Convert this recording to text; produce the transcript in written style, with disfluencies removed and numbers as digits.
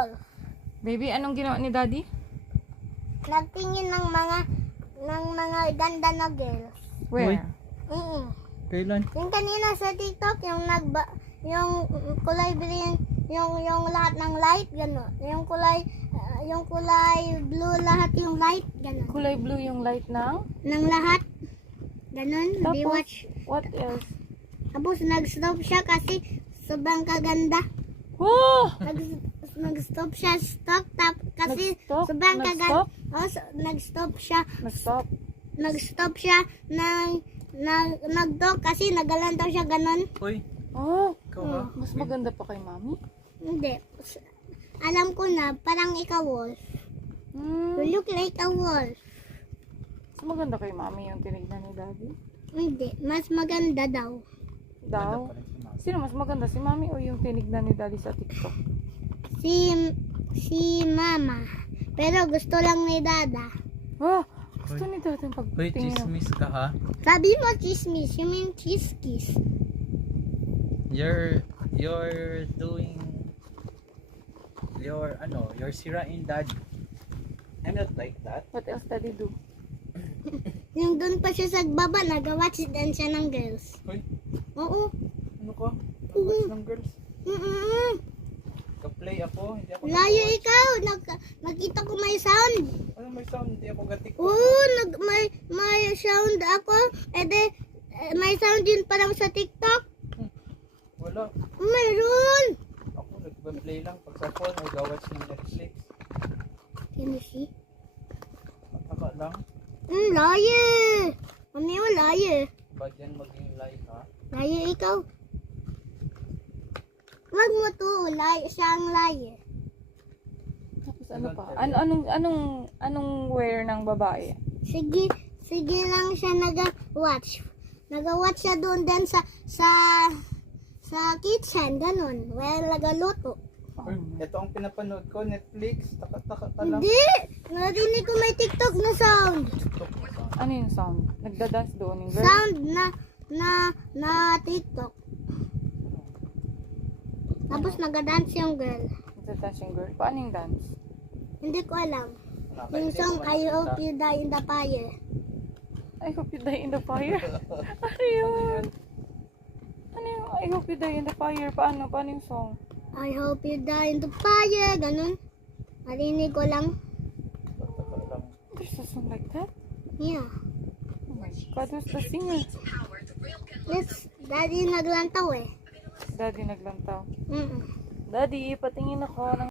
Wolf. Baby, anong ginawa ni Daddy? Nagtingin ng mga ganda na girls. Where? Kailan? Yung kanina sa TikTok, yung kulay green, yung lahat ng light, gano'n. Yung kulay blue lahat yung light, gano'n. Kulay blue yung light ng? Ng lahat, gano'n. Di Tapos, watch. what else? Tapos nag-stop siya kasi sobrang kaganda. Oh! Nag-stop siya, kasi Nag-stop? sobrang kaganda. Nag-stop? Oh, nag-stop siya. Nag-stop? Nag-stop siya nag-talk kasi nagalantaw siya ganon. Uy, Oh, ikaw ba? mas maganda pa kay Mami. Hindi. Alam ko na, parang ikaw wolf. You look like a wolf. Mas maganda kay Mami yung tinignan ni Daddy. Hindi. Mas maganda daw. Daw? Sino mas maganda, si Mami o yung tinignan ni Daddy sa TikTok? Si Mama. Pero gusto lang ni Dada. Oh, gusto ni Daddy yung Uy, pagtingin. chismis ka ha? Sabi mo chismis. You mean kiss kiss. You're doing you're sirain Daddy. I'm not like that. What else Daddy do? Yung doon pa siya sa baba, nag-watch din siya ng girls. Uy, Oo. ano ka? Nag-watch ng girls. Mm-mm. Ka-play ako, hindi ako Layo ikaw. Nakita ko may sound. Ano may sound? Hindi ako gatik. Oo, may sound ako. May sound yun pa lang sa TikTok. Wala. Mayroon. Ako nag-play lang. Pag sa phone, nag-watch ng Netflix. Can you see? Taka lang. Layo. Mami mo layo. Ba't yan maging live ha? Layo ikaw. Wag mo to. Layo. Siya ang layo. Tapos ano pa? Anong wear ng babae? Sige lang siya nag-watch. Nag-watch siya doon din sa kitchen. Ganun. Well, nagaluto. Ito ang pinapanood ko, Netflix. Taka-taka ka lang. Hindi. Narinig ko may TikTok na sound. Ano yung sound? Nagda-dance doon yung girl? Sound na TikTok. Tapos nag-dance yung girl. Nagda-dance yung girl? Paano yung dance? Hindi ko alam. Yung song I Hope You Die in the Fire. I hope you die in the fire. Ano yun? Ano yung I hope you die in the fire? Paano yung song? I hope you die in the fire. Ganun. Narinig ko lang. Taka lang. There's a song like that? Yeah. Oh my God, who's the singer? Yes. Daddy naglantaw eh. Daddy naglantaw. Mm-mm. Daddy, patingin ako ng